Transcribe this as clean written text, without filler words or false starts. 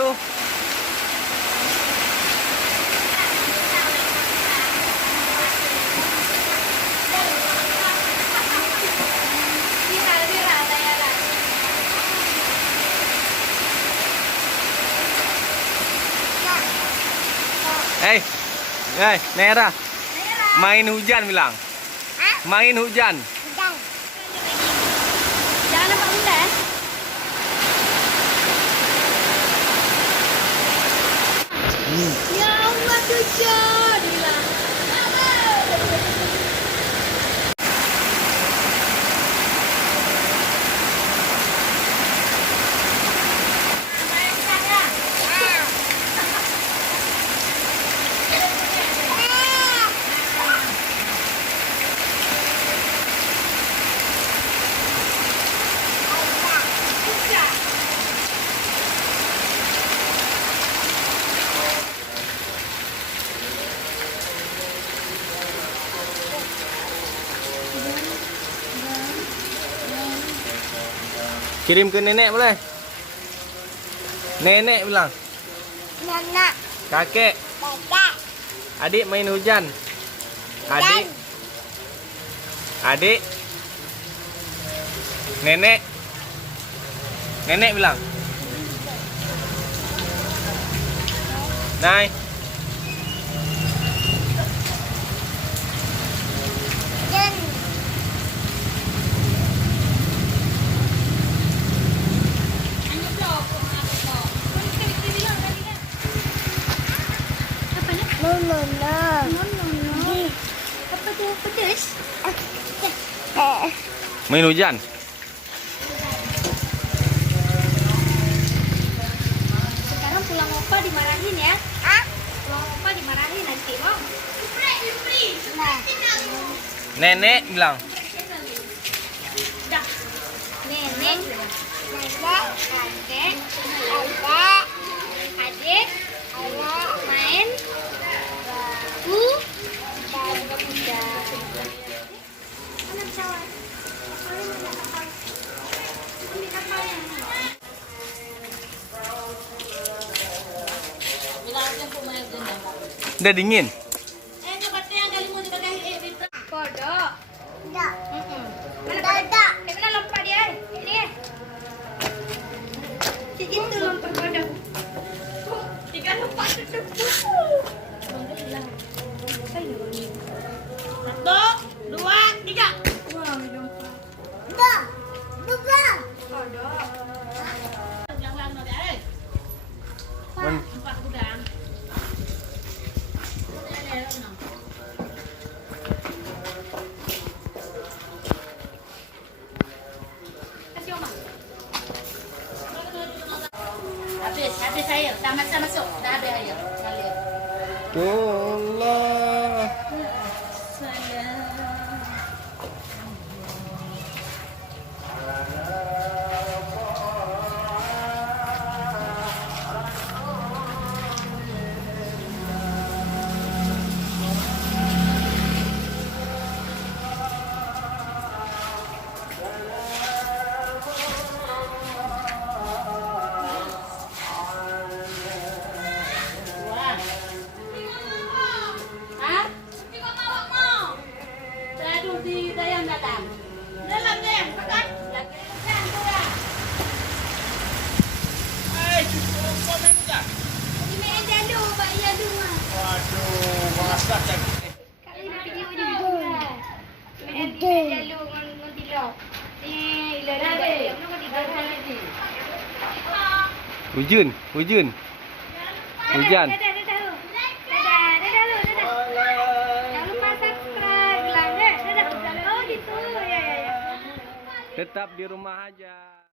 tuh. Nera, main hujan bilang. Main hujan. Jangan nampak bunda ya. Ya Allah hujan bilang. Kirim ke nenek boleh? Nenek bilang. Nenek. Kakek. Kakek. Adik main hujan. Adik. Adik. Nenek. Nenek bilang. Nay. Apa tuh pedes? Main hujan. Sekarang pulang opa dimarahin ya? Pulang opa dimarahin nanti mau? Nenek bilang. Dah. Nenek. Kakek. Adik. Main. Udah dingin. Kodok. Enggak. Mana lompat dia? Ini. Segitu lompat kodok. Tiga lompat tutup. Satu, dua, tiga. Wah, lompat. Dua. Kodok. Jangan ada eh. Empat udang. Habis air, sama-sama masuk. Dah habis air. Ngalir. Allah. Di dalam dalam. Dalam deh, pekat. Lagi pekat tu dah. Cukup komen dah. Ini main jalu, Pak Jalu mah. Waduh, masak cantik. Kali ni video ni juga. Main jalu dengan tilok. Ni ila dah deh. Nak tiga kali ni. Hujan. Hujan. Hujan. Dadah. Jangan lupa subscribe. Bilang deh. Dadah. Oh gitu. Ya. Tetap di rumah aja.